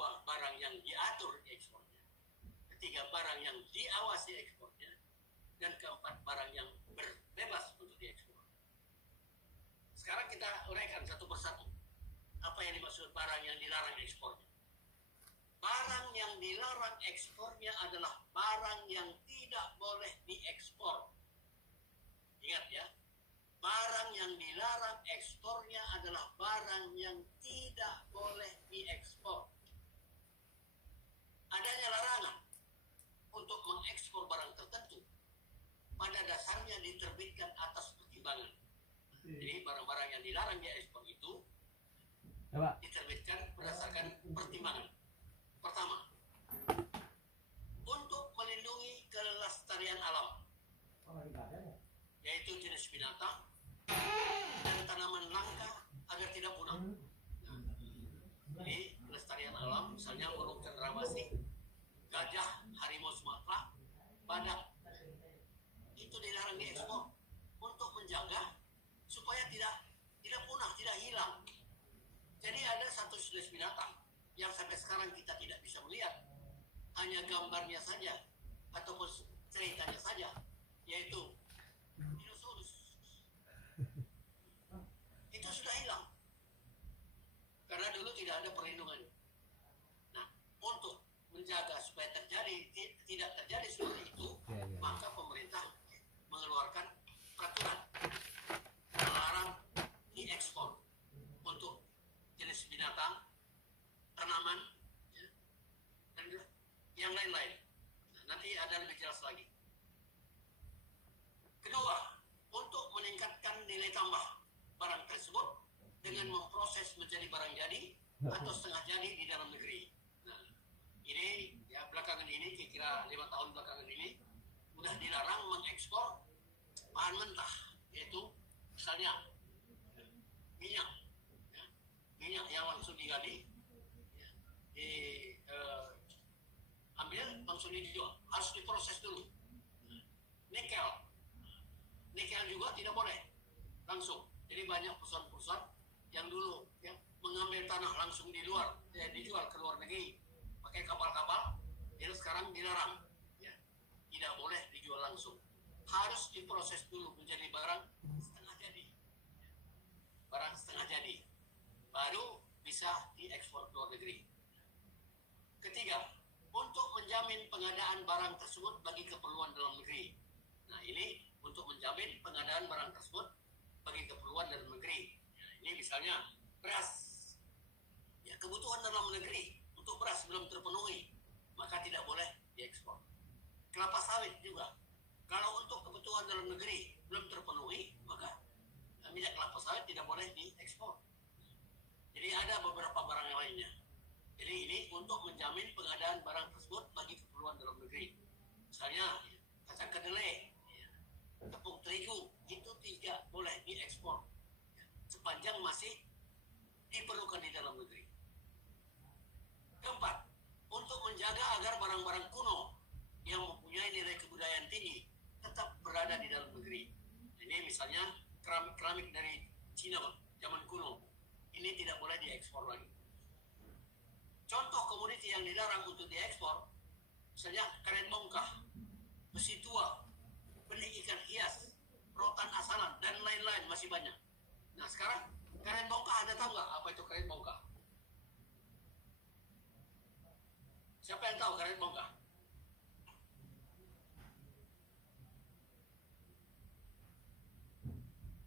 kedua, barang yang diatur ekspornya. Ketiga, barang yang diawasi ekspornya. Dan keempat, barang yang bebas untuk diekspor. Sekarang kita uraikan satu persatu. Apa yang dimaksud barang yang dilarang ekspornya? Barang yang dilarang ekspornya adalah barang yang tidak boleh diekspor. Ingat ya, barang yang dilarang ekspornya adalah barang yang tidak boleh diekspor. Adanya larangan untuk mengekspor barang tertentu pada dasarnya diterbitkan atas pertimbangan. Jadi barang-barang yang dilarang diekspor itu diterbitkan berdasarkan pertimbangan. Pertama, untuk melindungi kelestarian alam, yaitu jenis binatang dan tanaman langka agar tidak punah. Jadi kelestarian alam, misalnya burung cendrawasih, gajah, harimau Sumatera, badak, itu dilarang diekspor untuk menjaga supaya tidak punah, tidak hilang. Jadi ada satu jenis binatang yang sampai sekarang kita tidak bisa melihat, hanya gambarnya saja ataupun ceritanya saja, yaitu dinosaurus. Itu sudah hilang karena dulu tidak ada perlindungan. Nah, untuk menjaga supaya tidak terjadi seperti itu, maka pemerintah mengeluarkan peraturan melarang diekspor untuk jenis binatang, tanaman, ya, dan yang lain-lain. Nah, nanti ada lebih jelas lagi. Kedua, untuk meningkatkan nilai tambah barang tersebut dengan memproses menjadi barang jadi atau setengah jadi di dalam negeri. Nah, ini ya belakangan ini, kira-kira 5 tahun belakangan ini, sudah dilarang mengekspor bahan mentah, yaitu misalnya minyak, ya, minyak yang langsung digali, ambil langsung dijual, harus diproses dulu. Nikel juga tidak boleh langsung. Jadi banyak perusahaan-perusahaan yang dulu yang mengambil tanah langsung dijual ke luar negeri pakai kapal-kapal, jadi sekarang dilarang, ya, tidak boleh dijual langsung, harus diproses dulu menjadi barang setengah jadi, baru bisa diekspor ke luar negeri. Ketiga, untuk menjamin pengadaan barang tersebut bagi keperluan dalam negeri. Nah, ini untuk menjamin pengadaan barang tersebut bagi keperluan dalam negeri. Nah, ini misalnya beras. Ya, kebutuhan dalam negeri untuk beras belum terpenuhi, maka tidak boleh diekspor. Kelapa sawit juga. Kalau untuk kebutuhan dalam negeri belum terpenuhi, maka minyak kelapa sawit tidak boleh diekspor. Jadi ada beberapa barang yang lainnya. Jadi ini untuk menjamin pengadaan barang tersebut bagi keperluan dalam negeri. Misalnya kacang kedelai, tepung terigu, itu tidak boleh diekspor sepanjang masih diperlukan di dalam negeri. Keempat, untuk menjaga agar barang-barang kuno yang mempunyai nilai kebudayaan tinggi tetap berada di dalam negeri. Ini misalnya keramik dari Cina, zaman kuno, ini tidak boleh diekspor lagi. Contoh komoditi yang dilarang untuk diekspor, misalnya karet bongkah, besi tua, benih ikan hias, rotan asalan, dan lain-lain, masih banyak. Nah, sekarang karet bongkah, Anda tahu nggak apa itu karet bongkah? Siapa yang tahu karet bongkah?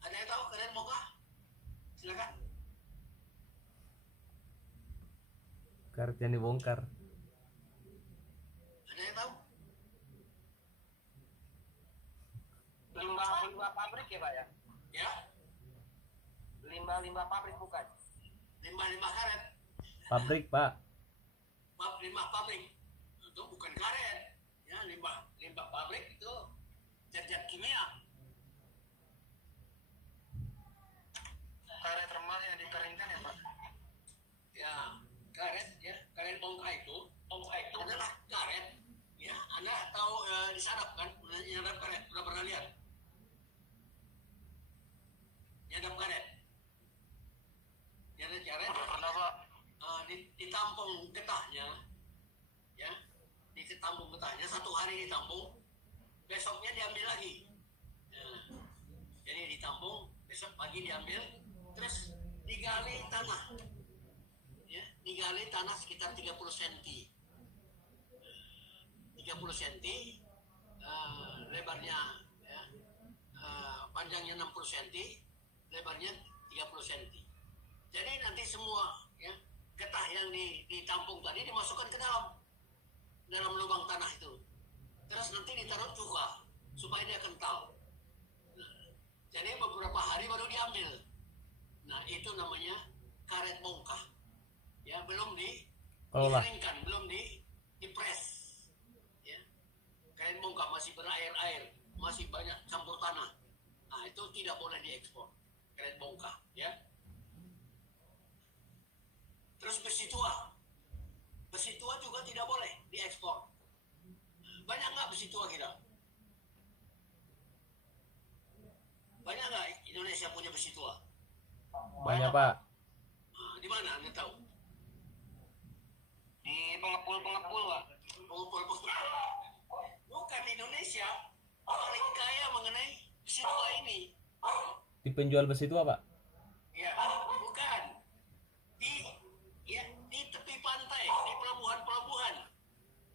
Ada yang tahu karet bongkah? Silakan. Karet yang dibongkar. Ada yang tahu? Limbah pabrik ya, Pak ya? Ya? Limbah pabrik bukan? Limbah karet. Pabrik, Pak. Limbah pabrik itu bukan karet. Ya, limbah pabrik itu zat kimia. Karet remah yang dikeringkan ya, Pak? Ya, karet bongkah itu adalah karet. Ya, Anda tahu disadap kan? Nyadap karet, sudah pernah lihat? Nyadap karet. Nyadap karet. Pernah, Pak. ditampung getahnya, ya, ditampung getahnya 1 hari ditampung, besoknya diambil lagi. Jadi ditampung, besok pagi diambil, terus digali tanah, ya, digali tanah sekitar 30 cm, 30 cm, lebarnya, ya, panjangnya 60 cm, lebarnya 30 cm. Jadi nanti semua, ya, getah yang ditampung tadi dimasukkan ke dalam lubang tanah itu. Terus nanti ditaruh cuka supaya dia kental. Jadi beberapa hari baru diambil. Nah, itu namanya karet bongkah. Ya, belum dikeringkan, belum dipres. Ya. Karet bongkah masih berair-air, masih banyak campur tanah. Nah, itu tidak boleh diekspor. Karet bongkah, ya. Terus besi tua. Besi tua juga tidak boleh diekspor. Banyak nggak besi tua kita? Banyak nggak Indonesia punya besi tua? Banyak, Pak. Nah, di mana Anda tahu? Di pengepul-pengepul, Pak. Pengepul-pengepul. Bukan Indonesia paling kaya mengenai besi tua ini. Di penjual besi tua, Pak. Ya, bukan. Di tepi pantai, di pelabuhan-pelabuhan.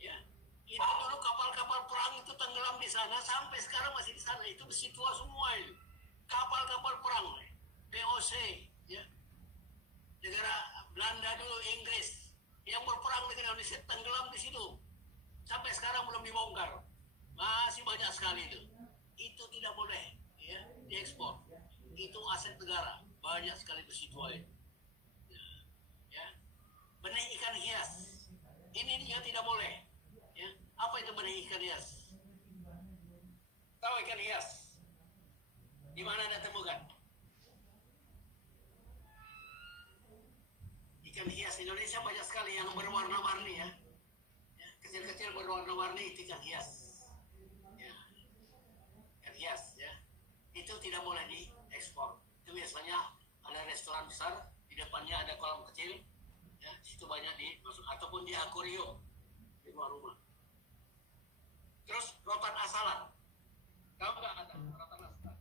Ya, itu dulu kapal-kapal perang itu tenggelam di sana, sampai sekarang masih di sana. Itu besi tua semua itu. Kapal-kapal perang, VOC, ya. Negara Belanda dulu, Inggris, yang berperang dengan Indonesia tenggelam di situ. Sampai sekarang belum dibongkar. Masih banyak sekali itu. Itu tidak boleh, ya, diekspor. Itu aset negara. Banyak sekali besi tua itu. Ya. Benih ikan hias. Ini juga tidak boleh. Ya. Apa itu benih ikan hias? Tahu ikan hias? Di mana Anda temukan? Ikan hias Indonesia banyak sekali yang berwarna-warni, ya. Ya, kecil-kecil berwarna-warni itu ikan hias. Ya. Ikan hias, ya. Itu tidak boleh diekspor. Itu biasanya ada restoran besar, di depannya ada kolam kecil, ya, situ banyak dimasuk, ataupun di akuarium di luar rumah. Terus rotan asalan. Tahu nggak ada rotan asalan?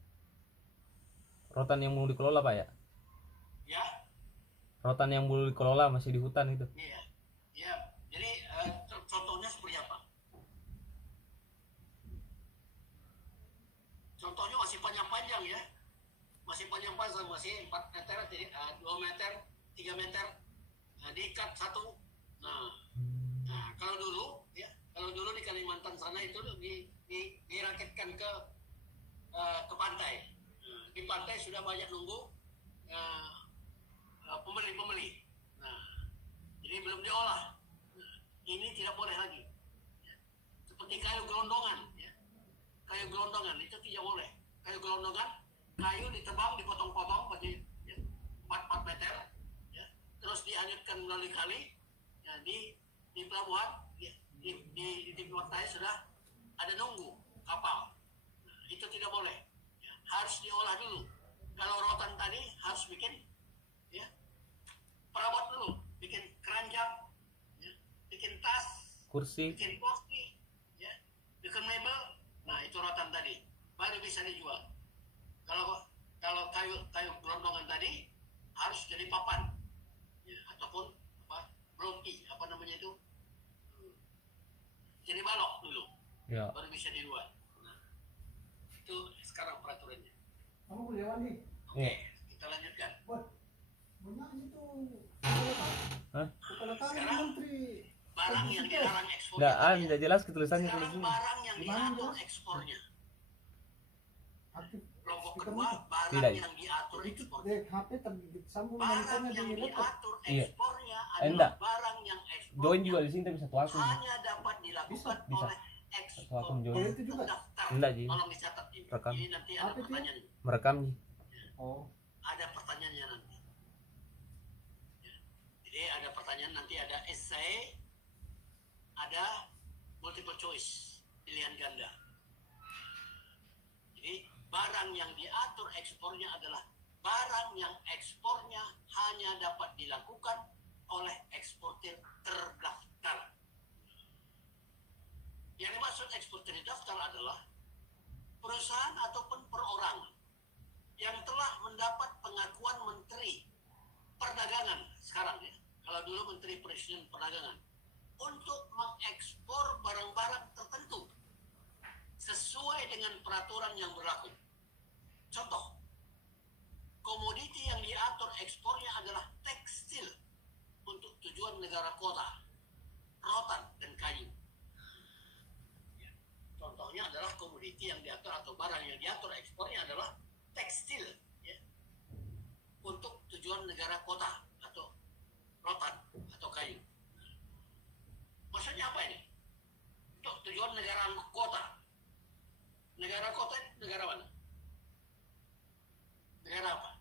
Rotan yang belum dikelola, Pak, ya? Ya, Rotan yang belum dikelola masih di hutan itu. iya, ya. Jadi contohnya seperti apa? Contohnya masih panjang-panjang, ya, masih panjang-panjang, masih 4 meter, 2 meter, 3 meter, diikat satu. Nah, kalau dulu di Kalimantan sana itu dirakitkan ke pantai. Di pantai sudah banyak nunggu pembeli-pembeli. Nah, jadi belum diolah. Nah, ini tidak boleh lagi. Ya. Seperti kayu gelondongan, ya. Kayu gelondongan itu tidak boleh. Kayu gelondongan, kayu ditebang, dipotong-potong bagi, ya, 4 meter, ya. Terus dihanyutkan melalui kali, ya, di pelabuhan, ya, di pantai sudah ada nunggu kapal. Nah, itu tidak boleh. Ya, harus diolah dulu. Kalau rotan tadi harus bikin, ya, perabot dulu, bikin keranjang, ya, bikin tas, Kursi. bikin kursi, ya, bikin mebel. Nah, itu rotan tadi baru bisa dijual. Kalau kayu gelondongan tadi harus jadi papan, ya, ataupun bloki, apa namanya itu, jadi balok dulu, Ya. baru bisa dijual. Nah, itu sekarang peraturannya. Kamu boleh nih. Oke, kita lanjutkan. Benar itu. Hah? Kepala kami Sekarang menteri. barang yang dilarang ekspor. Nggak jelas tulisannya Sekarang tulisannya. barang yang Gimana, diatur Bos? ekspornya. Aktif. Kelompok Speaker kedua, mana? barang Tidak. yang diatur Itu ekspornya. deh HP tersambung Barang handphonenya yang di laptop. diatur Iya. ekspornya Enggak. adalah barang yang ekspornya Join juga di sini tapi satu akun. hanya dapat dilakukan Bisa. oleh Satu akun ekspor join. Kalau itu juga. terdaftar. Enggak, Ji. Tolong dicatat ini. Rekam. Ini nanti ada Apa itu? pertanyaan. Merekam, Ji. Oh. Ada pertanyaannya nanti. Ya. Jadi ada pertanyaan nanti, ada essay, ada multiple choice, pilihan ganda. Jadi barang yang diatur ekspornya adalah barang yang ekspornya hanya dapat dilakukan oleh eksportir terdaftar adalah perusahaan ataupun perorangan yang telah mendapat pengakuan Menteri Perdagangan sekarang ya. Kalau dulu Menteri Presiden Perdagangan untuk mengekspor barang-barang tertentu sesuai dengan peraturan yang berlaku. Contoh, komoditi yang diatur ekspornya adalah tekstil untuk tujuan negara kota, rotan dan kayu. Contohnya adalah komoditi yang diatur atau barang yang diatur ekspornya adalah tekstil ya, untuk tujuan negara kota atau rotan atau kayu. Maksudnya apa ini? Untuk tujuan negara kota. Negara kota ini negara mana? Negara apa?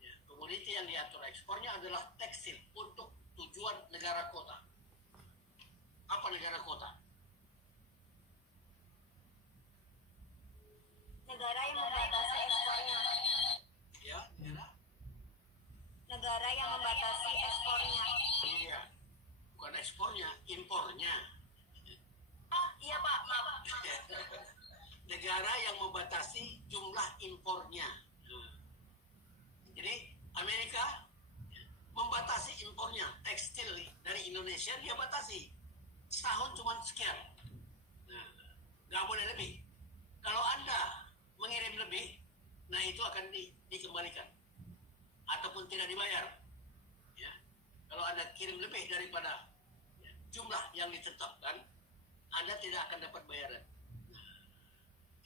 Ya, komoditi yang diatur ekspornya adalah tekstil untuk tujuan negara kota. Apa negara kota? Negara yang membatasi ekspornya. Ya, negara? Negara yang membatasi ekspornya. Iya. Bukan ekspornya, impornya. Oh, iya Pak, maaf. Negara yang membatasi jumlah impornya. Jadi Amerika membatasi impornya tekstil dari Indonesia, dia batasi setahun cuma sekian. Nggak boleh lebih. Kalau Anda mengirim lebih, nah itu akan dikembalikan ataupun tidak dibayar. Ya. Kalau Anda kirim lebih daripada jumlah yang ditetapkan, Anda tidak akan dapat bayaran.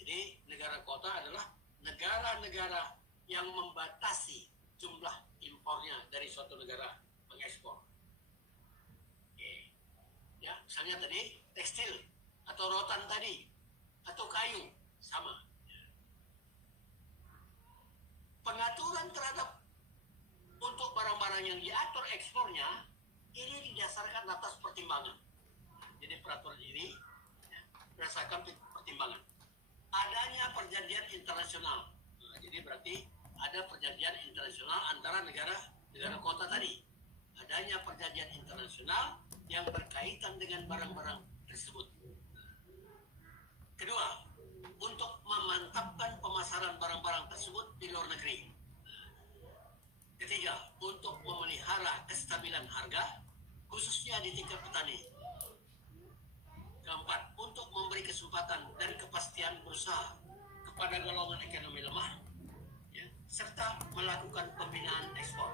Jadi negara kota adalah negara-negara yang membatasi jumlah impornya dari suatu negara pengekspor. Oke. Ya, misalnya tadi tekstil atau rotan tadi atau kayu sama. Pengaturan terhadap untuk barang-barang yang diatur ekspornya ini didasarkan atas pertimbangan. Jadi peraturan ini berdasarkan pertimbangan. Adanya perjanjian internasional. Nah, jadi berarti ada perjanjian internasional antara negara kota tadi. Adanya perjanjian internasional yang berkaitan dengan barang-barang tersebut. Kedua, untuk memantapkan pemasaran barang-barang tersebut di luar negeri. Ketiga, untuk memelihara kestabilan harga, khususnya di tingkat petani. Keempat, untuk memberi kesempatan dan kepastian berusaha kepada golongan ekonomi lemah, ya, serta melakukan pembinaan ekspor.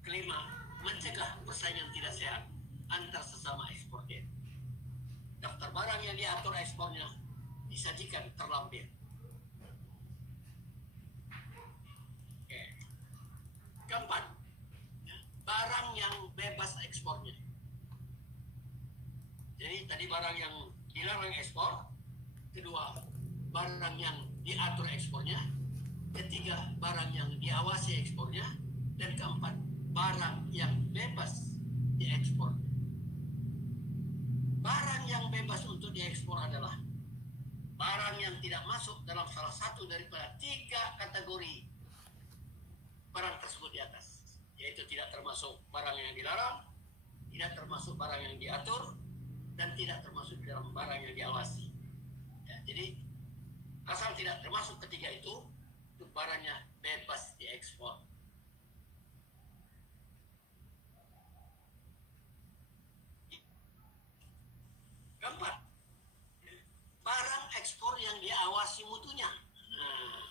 Kelima, mencegah persaingan tidak sehat antar sesama eksportir. Daftar barang yang diatur ekspornya disajikan terlampir. Oke. Keempat, ya, barang yang bebas ekspornya. Jadi tadi barang yang dilarang ekspor, kedua barang yang diatur ekspornya, ketiga barang yang diawasi ekspornya, dan keempat barang yang bebas diekspor. Barang yang bebas untuk diekspor adalah barang yang tidak masuk dalam salah satu daripada 3 kategori barang tersebut di atas, yaitu tidak termasuk barang yang dilarang, tidak termasuk barang yang diatur, dan tidak termasuk dalam barang yang diawasi. Ya, jadi asal tidak termasuk ketiga itu barangnya bebas diekspor. Keempat, barang ekspor yang diawasi mutunya. Nah,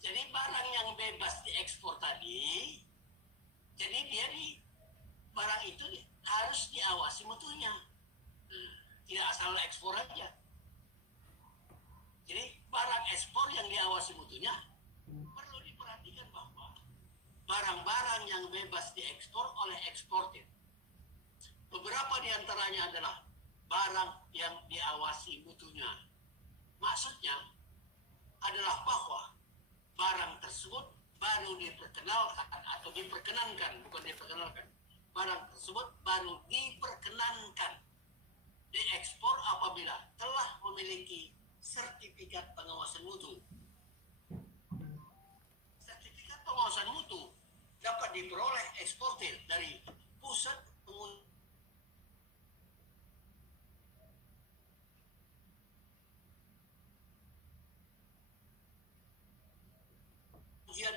jadi barang yang bebas diekspor tadi, jadi dia barang itu harus diawasi mutunya. Tidak asal ekspor aja. Jadi barang ekspor yang diawasi mutunya perlu diperhatikan bahwa barang-barang yang bebas diekspor oleh eksportir, beberapa diantaranya adalah barang yang diawasi mutunya. Maksudnya adalah bahwa barang tersebut baru diperkenalkan atau diperkenankan, bukan diperkenalkan. Barang tersebut baru diperkenankan diekspor apabila telah memiliki sertifikat pengawasan mutu. Sertifikat pengawasan mutu dapat diperoleh eksportir dari pusat pengujian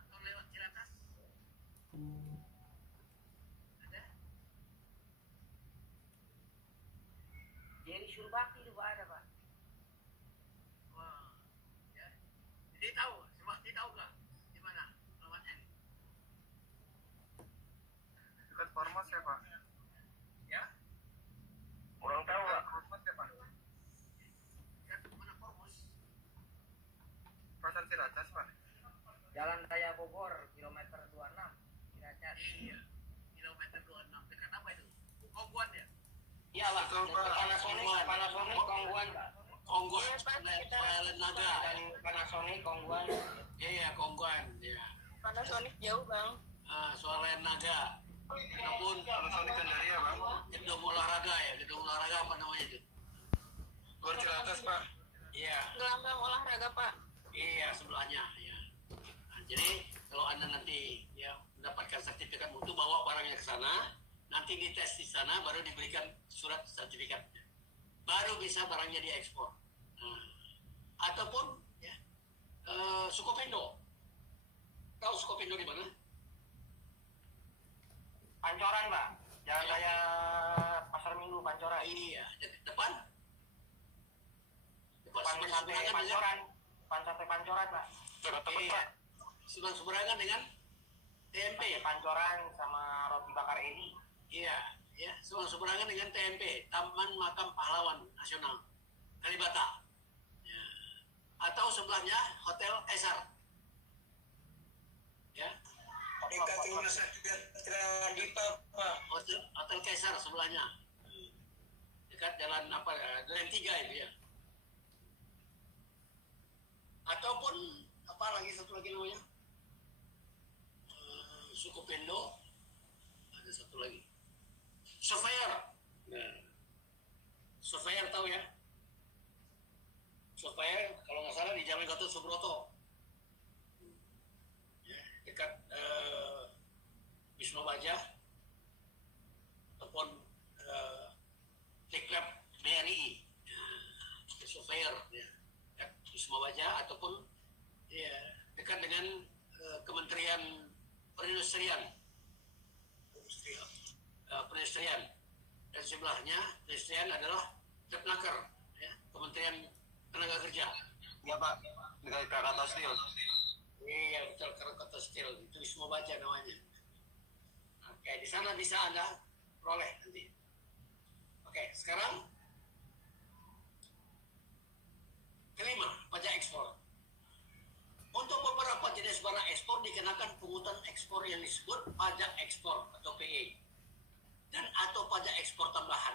atau lewat Ciracas ada Jadi Surbakti itu Pak ada Pak. wah ya jadi tahu Surbakti tahu nggak di mana alamatnya Dekat Formas ya Pak? ya Kurang tahu Pak. Formas ya Pak? kan mana Formus Pasar Ciracas Pak? Jalan Raya Bogor kilometer 26 Ciracas. iya kilometer 26 dekat apa itu Kongguan ya Iya Pak. Betul, Pak. Panasonic Kongguan Pak. Kongguan Kita Naga Dan Panasonic Kongguan. iya Kongguan ya Panasonic jauh bang. Suara Naga ataupun Panasonic Gandaria Bang. gedung olahraga ya gedung olahraga apa namanya itu Luar Ciracas Pak. iya Gelanggang olahraga pak. iya sebelahnya ya nah, jadi kalau anda nanti ya mendapatkan sertifikat mutu bawa barangnya ke sana nanti dites di sana baru diberikan surat sertifikatnya baru bisa barangnya diekspor nah, ataupun ya Sukopendo tahu Sukopendo di mana Pancoran Pak. Jalan Raya Pasar Minggu Pancoran. iya depan Pan sampai Pancoran. Pan sampai Pancoran Pak. Dekat tempat iya Pak. Sudah seberangan dengan TMP Pancoran sama roti bakar Edi. iya ya seberangan dengan TMP Taman Makam Pahlawan Nasional Kalibata ya. Atau sebelahnya Hotel Kaisar ya Dekat rumah sakit Dipa Pak. Hotel Kaisar sebelahnya dekat jalan apa jalan 3 itu ya ataupun apa lagi satu lagi namanya Sukopendo ada satu lagi Surveyor nah Surveyor tahu ya Surveyor kalau nggak salah di Jalan Gatot Subroto ya, dekat Wisma Baja ataupun Tiklab BNI Surveyor ya dekat Wisma Baja ataupun ya dekat dengan Kementerian Perindustrian dan sebelahnya perindustrian adalah Depnaker ya, Kementerian Tenaga Kerja Iya Pak. Dekat Krakatau Steel. iya betul Krakatau Steel itu Wisma Baja namanya oke di sana bisa anda peroleh nanti oke sekarang kelima pajak ekspor untuk beberapa jenis barang ekspor dikenakan pungutan ekspor yang disebut pajak ekspor atau PE dan atau pajak ekspor tambahan.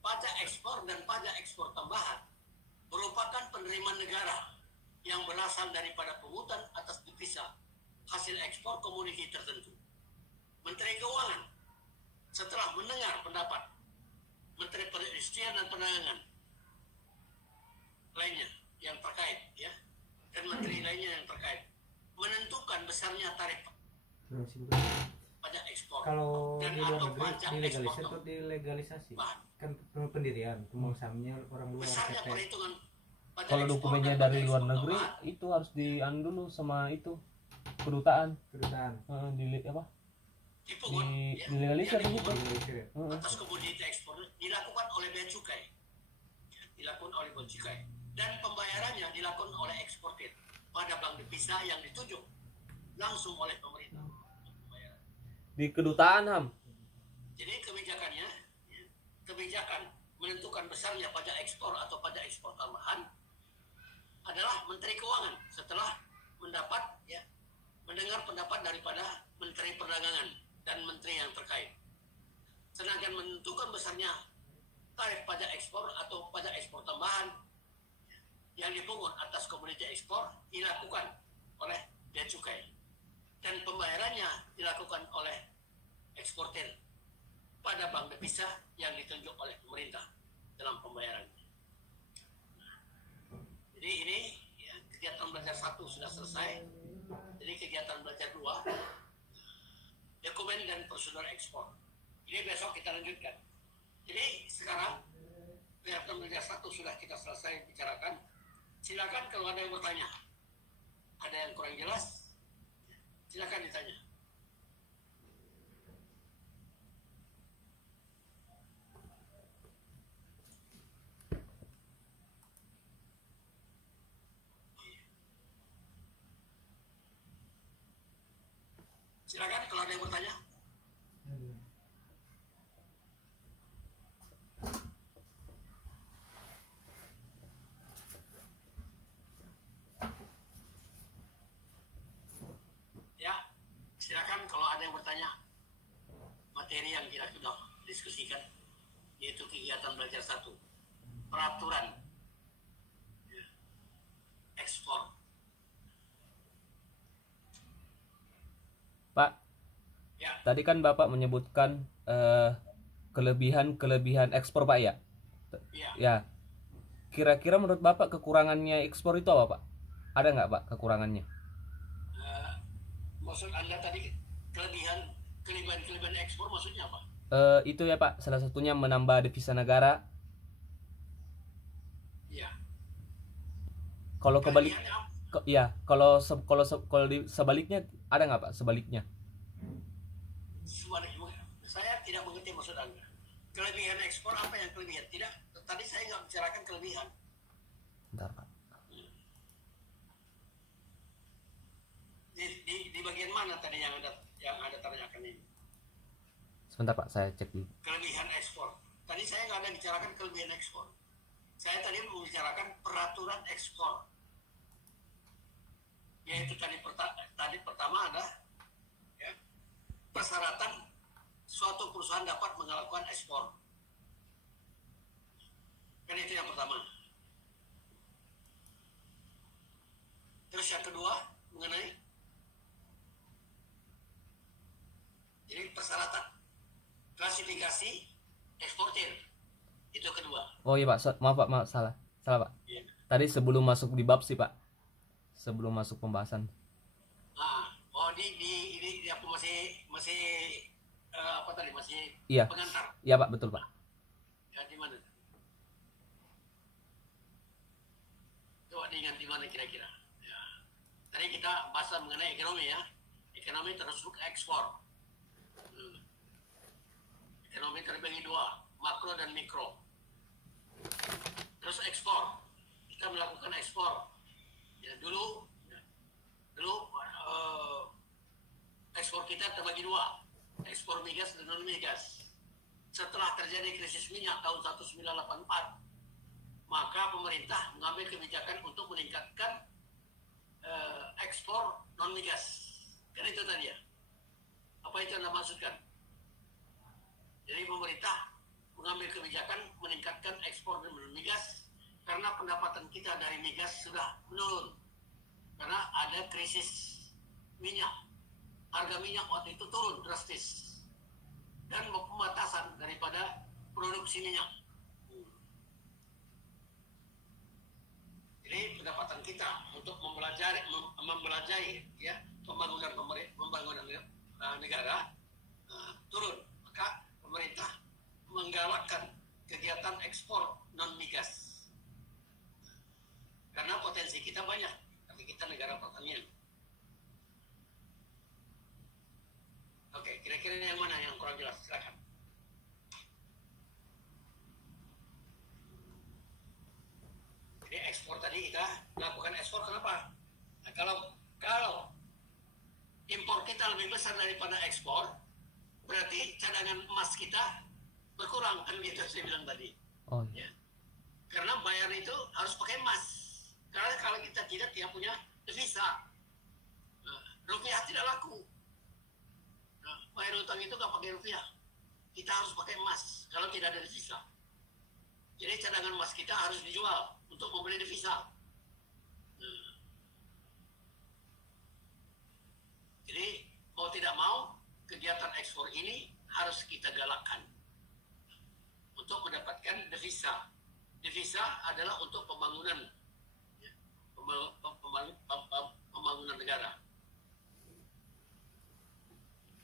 Pajak ekspor dan pajak ekspor tambahan merupakan penerimaan negara yang berasal daripada pungutan atas devisa hasil ekspor komoditi tertentu. Menteri Keuangan setelah mendengar pendapat Menteri Perindustrian dan Perdagangan lainnya yang terkait ya dan menteri lainnya yang terkait menentukan besarnya tarif pajak ekspor Kalau dan di luar atau negeri pajak dilegalisasi ekspor atau dilegalisasi bahan. kan pendirian pemesamnya orang luar Besarnya PT. perhitungan pajak Kalau ekspor dokumennya dan dari pajak luar ekspor negeri tambahan itu harus dulu sama itu kedutaan kedutaan di apa dipungut ya, dilegalisir yang begitu. Legalisir ya. Heeh. atas komoditi ekspor dilakukan oleh bea cukai. Dilakukan oleh bea cukai. Dan pembayarannya dilakukan oleh eksportir pada bank devisa yang ditunjuk langsung oleh pemerintah. Pembayaran. Di kedutaan Ham. Jadi kebijakannya, ya, kebijakan menentukan besarnya pajak ekspor atau pajak ekspor tambahan adalah Menteri Keuangan setelah mendengar pendapat daripada Menteri Perdagangan dan Menteri yang terkait. Sedangkan menentukan besarnya tarif pajak ekspor atau pajak ekspor tambahan yang dipungut atas komoditi ekspor dilakukan oleh bea cukai dan pembayarannya dilakukan oleh eksportir pada bank devisa yang ditunjuk oleh pemerintah dalam pembayarannya. Jadi ini ya, kegiatan belajar 1 sudah selesai. Jadi kegiatan belajar 2 dokumen dan prosedur ekspor. Ini besok kita lanjutkan. Jadi sekarang kegiatan belajar 1 sudah kita selesai bicarakan. Silakan kalau ada yang bertanya. Ada yang kurang jelas, silakan ditanya. Silakan kalau ada yang bertanya. Ya, silakan kalau ada yang bertanya. Materi yang kita sudah diskusikan yaitu kegiatan belajar 1, peraturan ya, ekspor. Pak, Ya, tadi kan Bapak menyebutkan kelebihan ekspor Pak ya? ya. Ya. Kira-kira menurut Bapak kekurangannya ekspor itu apa Pak? Ada nggak Pak kekurangannya? Maksud Anda tadi kelebihan ekspor maksudnya apa? Itu ya Pak, salah satunya menambah devisa negara. Ya. Kalau kebalik, Kelebihannya apa? ya kalau sebaliknya ada nggak Pak sebaliknya? Sebaliknya, saya tidak mengerti maksud Anda. Kelebihan ekspor apa yang kelebihan? Tidak, tadi saya nggak bicarakan kelebihan. Bentar Pak. Di bagian mana tadi yang ada tanyakan ini? Sebentar Pak, saya cek dulu. Kelebihan ekspor. Tadi saya nggak ada bicarakan kelebihan ekspor. Saya tadi membicarakan peraturan ekspor. Yaitu tadi pertama ada ya, persyaratan suatu perusahaan dapat melakukan ekspor. Kan itu yang pertama. Terus yang kedua mengenai jadi persyaratan klasifikasi eksportir itu kedua. Oh iya Pak, maaf Pak, maaf salah Pak. Ya. Tadi sebelum masuk di bab sih Pak, sebelum masuk pembahasan. Ini apa masih apa tadi masih Iya. pengantar. Iya Pak, betul Pak. Ya di mana? Coba diingat di mana kira-kira. Ya. Tadi kita bahas mengenai ekonomi ya. Ekonomi termasuk ekspor. Ekonomi terbagi 2, makro dan mikro. Terus ekspor. Kita melakukan ekspor. Ya dulu ekspor kita terbagi 2, ekspor migas dan non migas. Setelah terjadi krisis minyak tahun 1984, maka pemerintah mengambil kebijakan untuk meningkatkan ekspor non migas. Kan itu tadi ya. Apa itu yang Anda maksudkan? Jadi pemerintah mengambil kebijakan meningkatkan ekspor non migas karena pendapatan kita dari migas sudah menurun. Karena ada krisis minyak. Harga minyak waktu itu turun drastis. Dan pembatasan daripada produksi minyak. Jadi pendapatan kita untuk mempelajari ya pembangunan negara turun. Maka pemerintah menggalakkan kegiatan ekspor non migas. Karena potensi kita banyak, tapi kita negara pertanian. Oke, kira-kira kira-kira yang mana yang kurang jelas? Silakan. Jadi ekspor tadi kita lakukan ekspor kenapa? Nah, kalau impor kita lebih besar daripada ekspor, berarti cadangan emas kita berkurang, kan gitu saya bilang tadi. Oh Ya. Karena bayar itu harus pakai emas. Karena kalau kita tidak punya devisa, rupiah tidak laku. Nah, bayar utang itu nggak pakai rupiah, kita harus pakai emas kalau tidak ada devisa. Jadi cadangan emas kita harus dijual untuk membeli devisa. Jadi mau tidak mau kegiatan ekspor ini harus kita galakkan untuk mendapatkan devisa. Devisa adalah untuk pembangunan, pembangunan negara.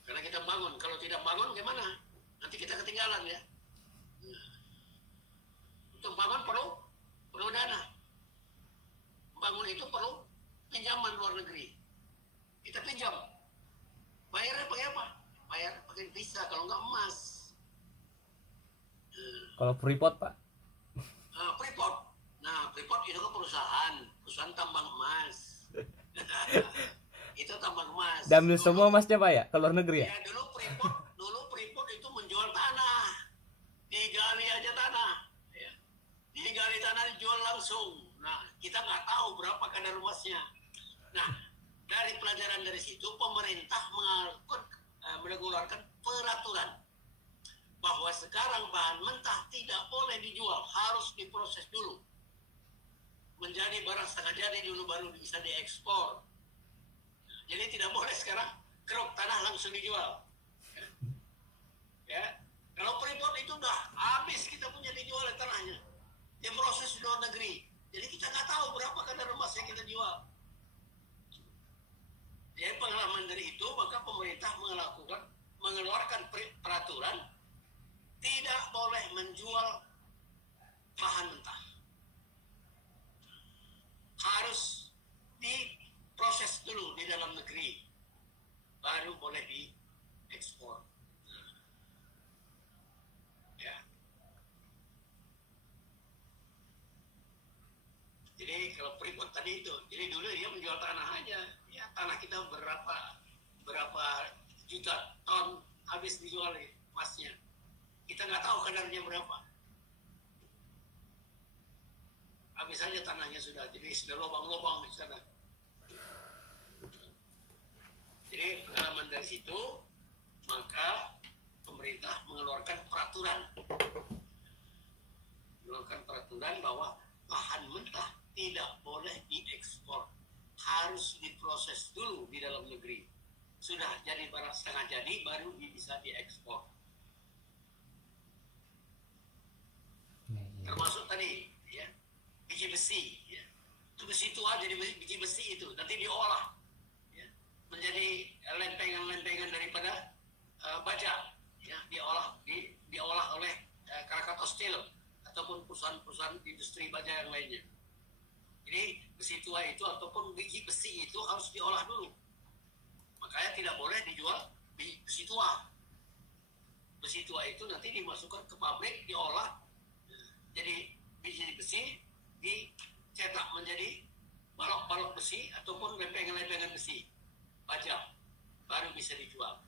Karena kita bangun, kalau tidak bangun gimana? Nanti kita ketinggalan ya. Untuk bangun perlu dana. Bangun itu perlu pinjaman luar negeri. Kita pinjam. Bayarnya pakai apa? Bayar pakai visa, kalau nggak emas. kalau Freeport Pak. Freeport. Nah, Freeport itu kan perusahaan tambang emas. Itu tambang emas. Diambil semua emasnya Pak ya, ke luar negeri ya? Ya dulu Freeport itu menjual tanah. Digali aja tanah. Ya. Digali tanah dijual langsung. Nah, kita nggak tahu berapa kadar emasnya. Nah, dari pelajaran dari situ pemerintah mengeluarkan peraturan bahwa sekarang bahan mentah tidak boleh dijual, harus diproses dulu menjadi barang setengah jadi dulu baru bisa diekspor. Jadi tidak boleh sekarang keruk tanah langsung dijual. Ya, kalau Freeport itu udah habis kita punya dijual tanahnya, diproses di luar negeri. Jadi kita nggak tahu berapa kadar emas yang kita jual. Jadi pengalaman dari itu maka pemerintah mengeluarkan peraturan tidak boleh menjual bahan mentah. Harus diproses dulu di dalam negeri, baru boleh diekspor. Ya. Jadi kalau Freeport tadi itu, jadi dulu dia menjual tanah aja. Ya, tanah kita berapa juta ton habis dijual emasnya. Kita nggak tahu kadarnya berapa. Habis saja tanahnya sudah, jadi sudah lubang-lubang di sana. Jadi pengalaman dari situ, maka pemerintah mengeluarkan peraturan bahwa bahan mentah tidak boleh diekspor, harus diproses dulu di dalam negeri. Sudah jadi barang setengah jadi baru bisa diekspor. Termasuk tadi ya, biji besi ya. Itu besi tua jadi biji besi itu nanti diolah ya, menjadi lempengan-lempengan daripada baja ya, diolah oleh Krakatau Steel ataupun perusahaan-perusahaan industri baja yang lainnya. Jadi besi tua itu ataupun biji besi itu harus diolah dulu. Makanya tidak boleh dijual besi tua. Besi tua itu nanti dimasukkan ke pabrik, diolah jadi biji besi, dicetak menjadi balok-balok besi ataupun lempengan-lempengan besi baja, baru bisa dijual.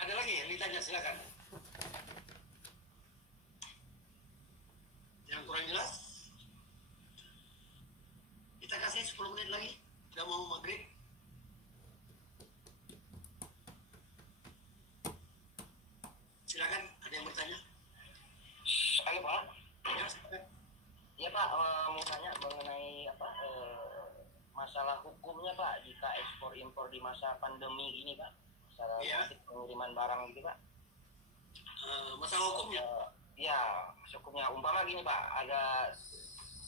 Ada lagi yang ditanya, silakan. Yang kurang jelas kita kasih 10 menit lagi, udah mau maghrib. Silakan, ada yang bertanya? Halo Pak. Ya, silakan. Ya Pak, mau tanya mengenai masalah hukumnya Pak jika ekspor impor di masa pandemi ini Pak, masalah Iya. pengiriman barang gitu Pak. Masalah hukumnya. Ya, hukumnya umpama gini Pak, ada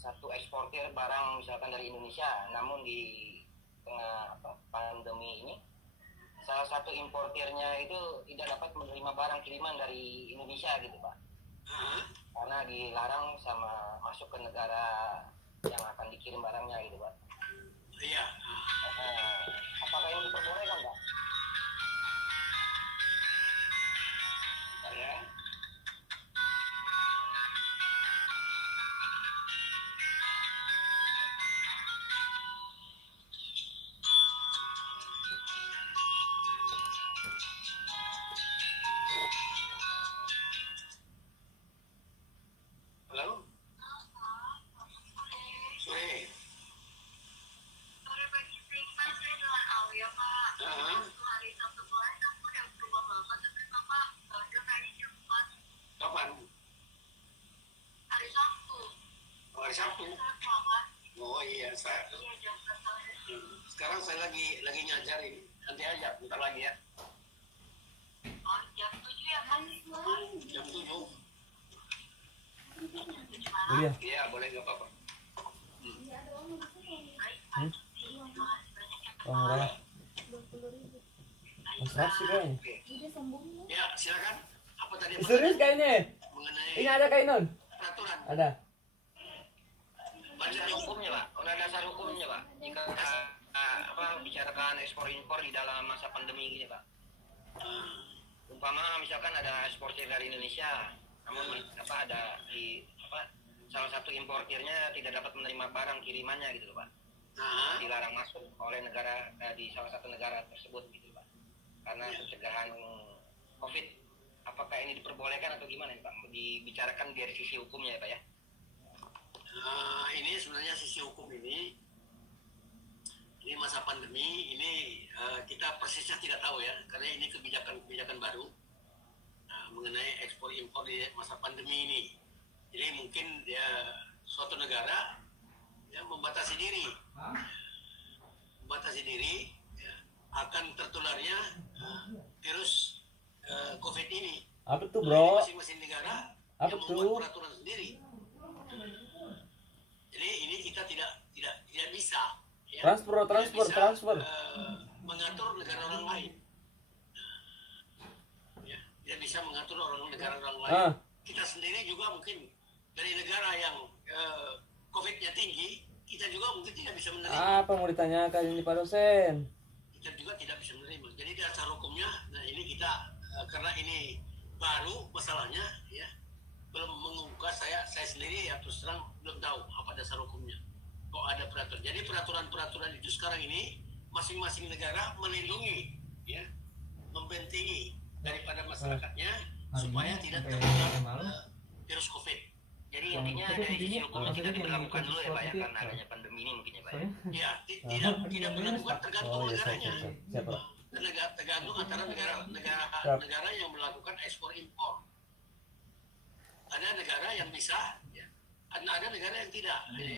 satu eksportir barang misalkan dari Indonesia, namun di tengah pandemi ini salah satu importirnya itu tidak dapat menerima barang kiriman dari Indonesia gitu Pak, karena dilarang sama masuk ke negara yang akan dikirim barangnya gitu Pak. Iya. Apa apakah ini diperbolehkan, Pak? Bentar ya. Halo? Sore. Sore Pak Giting, Pak saya dengan Alia Pak. Aha. Waktu hari Sabtu kemarin aku udah ke rumah Bapak, tapi Bapak nggak ada kayaknya jam 4 Kapan? hari Sabtu. Oh, hari Sabtu. Saya pulang Oh iya, iya jam 4 sore. sekarang saya lagi ngajarin. Nanti aja, bentar lagi ya. Oh jam 7 ya Pak? Jam 7. Iya. Iya, boleh nggak apa-apa. Baik Pak. Terima kasih banyak ya Pak. Oh, murah lah. Mas Raf sih kayaknya. Oke. Ya, silakan. Apa tadi Serius kayaknya? mengenai Ini ada kayak non? peraturan? Ada. Baca hukumnya, Pak. Ada dasar hukumnya, Pak. Jika bicarakan ekspor impor di dalam masa pandemi gini, Pak. Umpama misalkan ada eksportir dari Indonesia, namun ada salah satu importirnya tidak dapat menerima barang kirimannya gitu loh, Pak. Nah, Dilarang masuk oleh negara di salah satu negara tersebut gitu, Pak. Karena pencegahan COVID. Apakah ini diperbolehkan atau gimana nih, Pak? Dibicarakan dari sisi hukumnya ya, Pak ya? ini sebenarnya sisi hukum ini masa pandemi ini kita persisnya tidak tahu ya, karena ini kebijakan baru mengenai ekspor impor di masa pandemi ini. Jadi mungkin ya suatu negara ya membatasi diri ya, akan tertularnya virus COVID ini. Apa tuh, Jadi bro? masing-masing negara Apa yang tuh? membuat peraturan sendiri. Jadi ini kita tidak bisa ya, Transfer. mengatur negara orang lain. Ya, tidak bisa mengatur negara orang lain. Ah. Kita sendiri juga mungkin dari negara yang COVID-nya tinggi, kita juga mungkin tidak bisa menerima. Apa mau ditanyakan ini Pak dosen? Kita juga tidak bisa menerima. Jadi dasar hukumnya, nah ini kita karena ini baru masalahnya, ya belum mengukas saya sendiri ya terus terang belum tahu apa dasar hukumnya. Kok ada peraturan? Jadi peraturan itu sekarang ini masing-masing negara melindungi, ya, membentengi daripada masyarakatnya supaya tidak tertular virus COVID. Jadi intinya dari sisi hukumnya tidak diberlakukan dulu ya, Pak ya, karena adanya pandemi ini mungkin ya, Pak ya? Ya, tidak berlakukan tergantung Oh iya, negaranya. siap, Pak. Tergantung antara Siap. negara yang melakukan ekspor impor. Ada negara yang bisa, ya. Ada negara yang tidak.